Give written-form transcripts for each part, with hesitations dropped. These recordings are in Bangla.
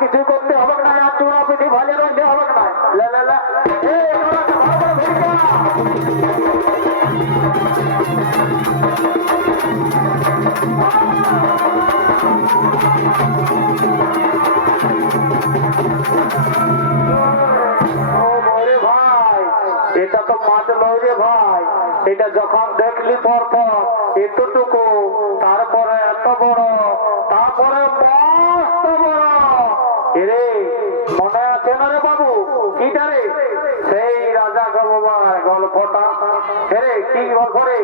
কিছু করতে হবে না, আর চূড়া পিঠে ভালো রইলে হবে না। এটা তো মাছ নয় রে ভাই, এটা যখন দেখলি পর পর এতটুকু, তারপরে এত বড়, তারপরে মস্ত বড়। এরে মনে আছে না রে বাবু? কিটা রে? সেই রাজা বাবার গল্পটা। এরে কি গল্প রে?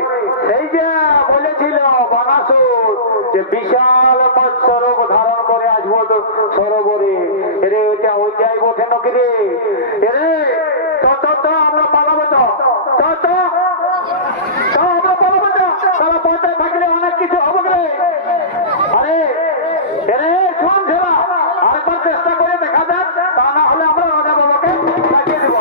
সেই যে বলেছিল বানাসুর যে বিশাল মৎস্য রূপ ধারণ করে আসবো তো সরোবরে। এরে ওইটা ওই যাই বটে নাকি রে? এরে তো আমরা পালাবো, তো আমরা পালাবো, তারা পর্দায় থাকলে অনেক কিছু হবে রে। আরে এরে শোন ছেলা, আরেকবার চেষ্টা করে দেখা যাক, তা না হলে আমরা রাজা বাবাকে লাগিয়ে দেব।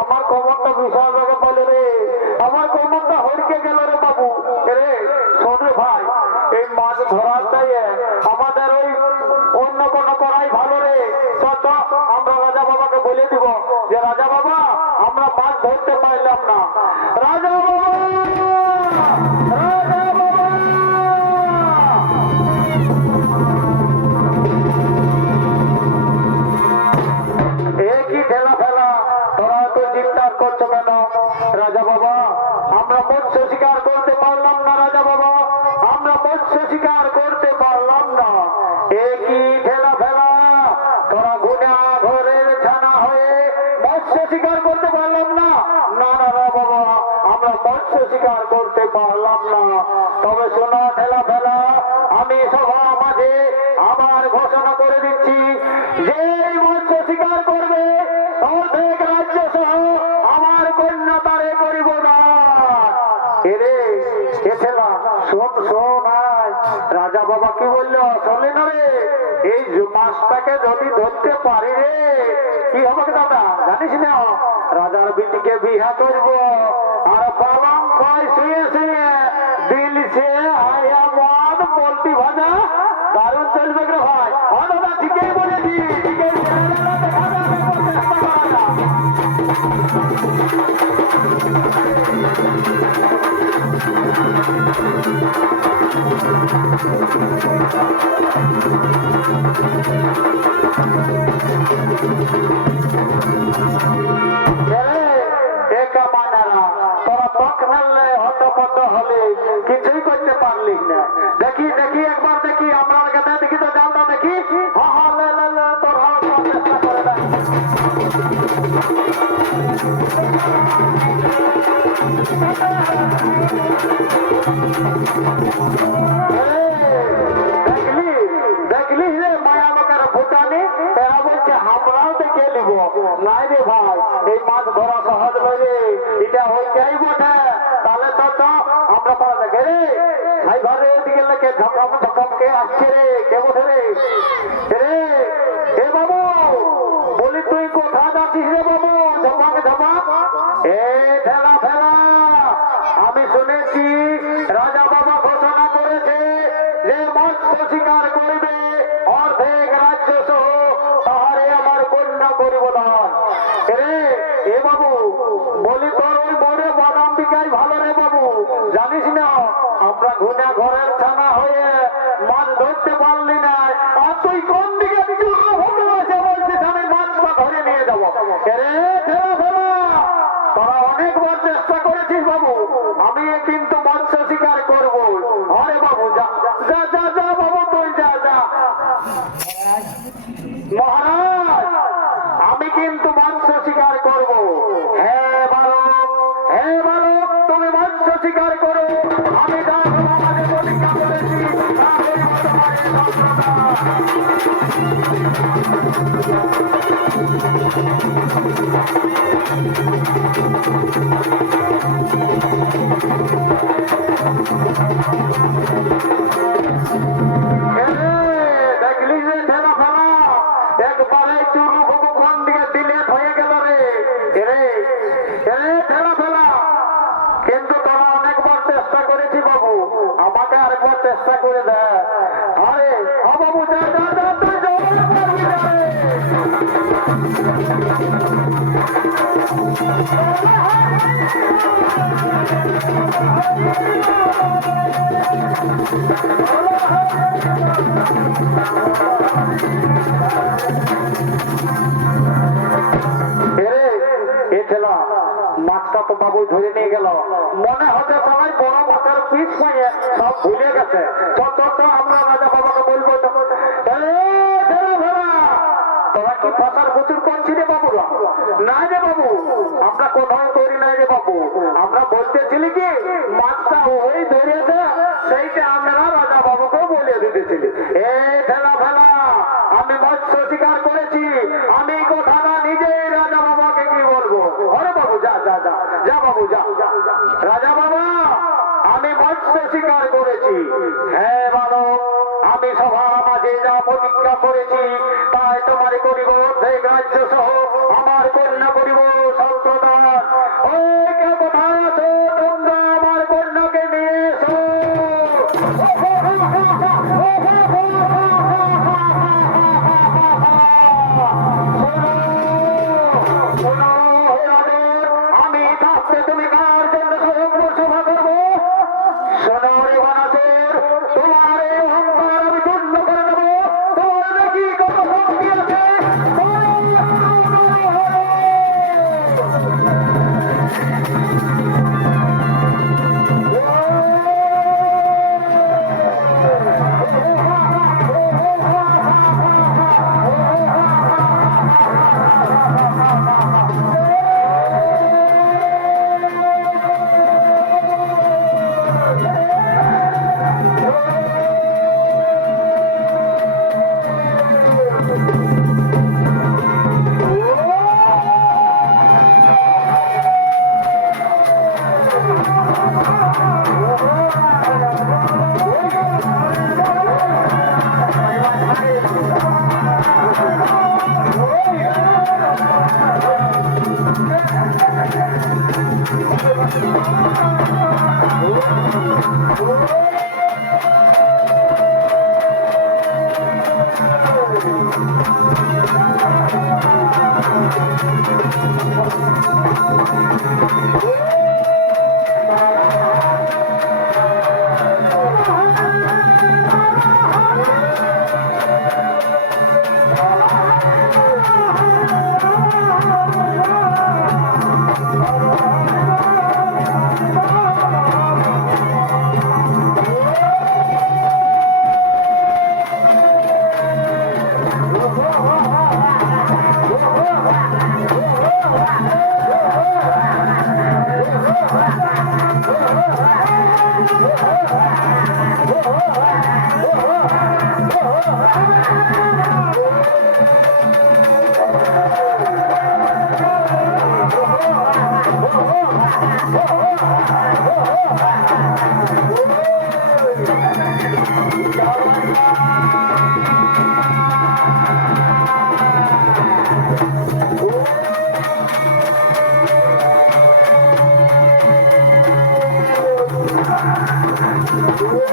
আমার কমরটা বিশাল জায়গা পাইলে রে, আমার কমরটা হড়কে গেল রে বাবু। রে শোন রে ভাই, এই মাছ ধরার চাইয়ে আমাদের ওই অন্য কোনো করাই ভালো রে। তো আমরা রাজা বাবাকে বলে দিব যে রাজা বাবা আমরা মাছ ধরতে পারলাম না। রাজা বাবা, রাজা বাবা, একই ঠেলা ফেলা, তোরা তো চিন্তা করছো কেন? রাজা বাবা আমরা মৎস্য শিকার করতে পারলাম না, রাজা বাবা আমরা মৎস্য শিকার করতে পারলাম না। একই ঠেলা ফেলা, তোরা গুনা ঘরের ছানা হয়ে মৎস্য শিকার করতে পারলাম না। না না বাবা, আমরা মৎস্য শিকার করতে পারলাম না। তবে শোনা ঠেলা ফেলা, আমি সভা মাঝে আবার ঘোষণা করে দিচ্ছি যে মৎস্য শিকার করবে অর্ধেক রাজ্য সহ আমার কন্যা তারে করিব না। এরে এঠেলা শোন শোন, রাজা বাবা কি বললো শোনলি না রে? এই মাছটাকে যদি ধরতে পারি রে, কি হবে দাদা জানিস না? রাজার বিটিকে বিহা করব, আর পালং খাই শুয়ে শুয়ে দিল সে আয়া মদ পোলট্রি ভাজা দারুণ চলবে রে ভাই। হ্যাঁ দাদা ঠিকই বলেছি, ঠিকই তোরা পক ফেললে হতপত হলে কিছুই করতে পারলি না। দেখি দেখি একবার দেখি, আমরা দেখি তো জানতা দেখি। হ্যাঁ হ্যাঁ তোর চেষ্টা করে দেখ। দেখলি রে মায়া লোকের ভুটানি, এরা বলছে আমরাও দেখে নিব। নাই রে ভাই, এই মাছ ধরা সহজ নয় রে, এটা হয়ে যাই বটে। তাহলে তো আমরা পাওয়া দেখে রে ভাই ঘরে দিকে লেগে ঝকম ঝকম কে আসছে রে, কে বসে রে? রে এ বাবু বলি তুই কোথা যাচ্ছিস রে বাবু? ঝপাক ঝপাক এ ঠেলা ফেলা, আমি শুনেছি রাজা বাবা ঘোষণা করেছে যে মৎস্য শিকার করবে অর্ধেক রাজ্য সহ তাহারে আমার কন্যা করিব দান। রে এ বাবু বলি তোর ওই বড়ে বাদাম বিকাই ভালো রে বাবু, জানিস না আমরা ঘুনে ঘরের ছানা হয়ে মাছ ধরতে পারলি না, আর তুই কোন দিকে বলছিস আমি মাছ ধরে নিয়ে যাবো? রে ঠেলা ফেলা, তোরা অনেকবার চেষ্টা করেছিস বাবু, আমি কিন্তু মৎস্য শিকার করবো। আরে বাবু যা যা যা যা বাবু, তুই যা যা। মহারাজ আমি কিন্তু মৎস্য শিকার করবো। হ্যাঁ বালক তুমি মৎস্য শিকার করো, আমি প্রতিজ্ঞা করেছি। দেখলি যে ঠেলা ফেলা, একবারে চুরু বাবু কোন দিকে ডিলেট হয়ে গেল রে। রে ঠেলা ফেলা, কিন্তু তোরা অনেকবার চেষ্টা করেছি বাবু, আমাকে আরেকবার চেষ্টা করে দে। আরে বাবু যা যা যা, তুই জোর করবি না রে। মাছটা তো বাবু ধরে নিয়ে গেল, মনে হচ্ছে সবাই বড় মাছের পিস পাইয়ে সব ভুলে গেছে। আমরা রাজা বাবাকে বলবো তোরা কি ফসার প্রচুর করছি রে বাবুরা? না রে বাবু, আমরা কোথাও করি নাই রে বাবু, আমরা বলতেছিলি কি মাছটা ওই ধরেছে, সেইটা আমরা রাজা বাবুকেও বলে দিতেছিলি। ঠেলা ফেলা, আমি মৎস্য শিকার করেছি, আমি কথাটা নিজেই রাজা বাবাকে কি বলবো। আরে বাবু যা যা যা যা বাবু যা। রাজা বাবা, আমি মৎস্য শিকার করেছি। হ্যাঁ বালক, আমি সবার মাঝে যা প্রতিজ্ঞা করেছি তাই তোমার করিব অর্ধেক রাজ্য সহ আমার কন্যা করিব সন্তান। ওই কে কোথায় আছো তোমরা, আমার কন্যাকে নিয়ে এসো। আমি থাকতে তুমি কার জন্য সভা করবো? শোনো রে বানাসুর, তোমার এই অহংকার আমি চূর্ণ করে দেবো। তোমার নাকি কত শক্তি আছে?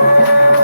Yeah.